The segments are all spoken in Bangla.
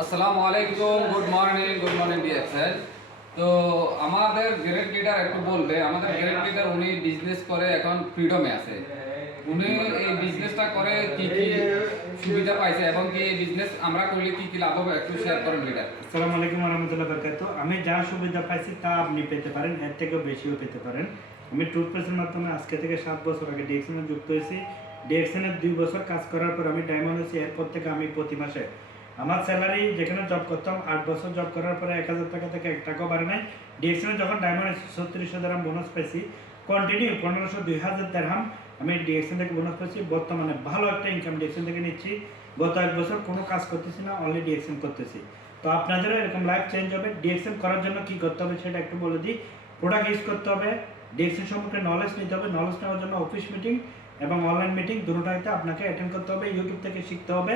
আসসালামু আলাইকুম, গুড মর্নিং ডিএক্সএল। তো আমাদের গ্রেড লিডার একটু বলবে। আমাদের গ্রেড লিডার উনি বিজনেস করে, এখন ফ্রিডমে আছে। উনি এই বিজনেসটা করে কি কি সুবিধা পাইছে এবং কি এই বিজনেস আমরা করলে কি কি লাভ হবে একটু শেয়ার করেন লিডার। আসসালামু আলাইকুম ওয়া রাহমাতুল্লাহি ওয়া বারাকাতুহু। আমি যা সুবিধা পাইছি তা আপনি পেতে পারেন, এর থেকেও বেশিও পেতে পারেন। আমি টুথপেস্টের মাধ্যমে আজকে থেকে 7 বছর আগে ডিএক্সএনে যুক্ত হয়েছি। ডিএক্সএনে 2 বছর কাজ করার পর আমি ডায়মন্ড হয়েছি। এরপর থেকে আমি প্রতি মাসে আমার স্যালারি যেখানে জব করতাম 8 বছর জব করার পরে 1000 টাকা থেকে 1 টাকাও বাড়ে নাই। ডিএক্সএনে যখন ডায়মন্ড হয়েছি 3600 দিরহাম বোনাস পাইছি। কন্টিনিউ 1500 2000 দিরহাম আমি ডিএক্সএন থেকে বোনাস পাইছি। বর্তমানে ভালো একটা ইনকাম ডিএক্সএন থেকে নিচ্ছি। গত 1 বছর কোনো কাজ করতেছি না, অনলি ডিএক্সএন করতেছি। তো আপনাদেরও এরকম লাইফ চেঞ্জ হবে। ডিএক্সএন করার জন্য কি করতে হবে সেটা একটু বলে দিই। প্রোডাক্ট ইউজ করতে হবে, ডিএক্সএন সম্পর্কে নলেজ নিতে হবে। নলেজ নেওয়ার জন্য অফিস মিটিং এবং অনলাইন মিটিং দুটোটাইতে আপনাকে অ্যাটেন্ড করতে হবে, ইউটিউব থেকে শিখতে হবে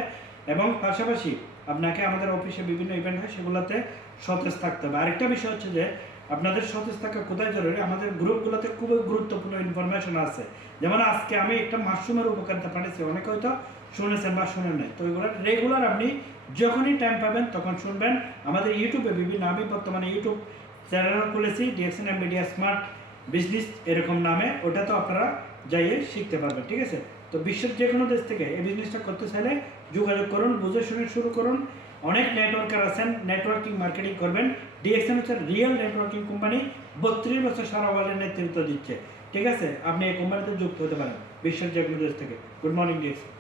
এবং পাশাপাশি আপনাকে আমাদের অফিসে বিভিন্ন ইভেন্ট হয় সেগুলোতে সতেজ থাকতে হবে। আরেকটা বিষয় হচ্ছে যে আপনাদের সতেজ থাকা কোথায় জরুরি, আমাদের গ্রুপগুলোতে খুবই গুরুত্বপূর্ণ ইনফরমেশন আছে। যেমন আজকে আমি একটা মাশরুমের উপকারিতা পাঠিয়েছি, অনেকে হয়তো শুনেছেন বা শুনেন নাই। তো এগুলো রেগুলার আপনি যখনই টাইম পাবেন তখন শুনবেন। আমাদের ইউটিউবে বিভিন্ন, আমি বর্তমানে ইউটিউব চ্যানেল খুলেছি ডিএক্সএন মিডিয়া স্মার্ট বিজনেস এরকম নামে, ওটা তো আপনারা যাইয়ে শিখতে পারবেন, ঠিক আছে। তো বিশ্বের যে কোনো দেশ থেকে এই বিজনেসটা করতে চাইলে যোগাযোগ করুন, বুঝে শুনে শুরু করুন। অনেক নেটওয়ার্কার আছেন, নেটওয়ার্কিং মার্কেটিং করবেন। ডিএক্সএন হচ্ছে রিয়েল নেটওয়ার্কিং কোম্পানি, 32 বছর সারা ওয়ার্ল্ডের নেতৃত্ব দিচ্ছে, ঠিক আছে। আপনি এই কোম্পানিতে যুক্ত হতে পারেন বিশ্বের যে কোনো দেশ থেকে। Good morning DXN.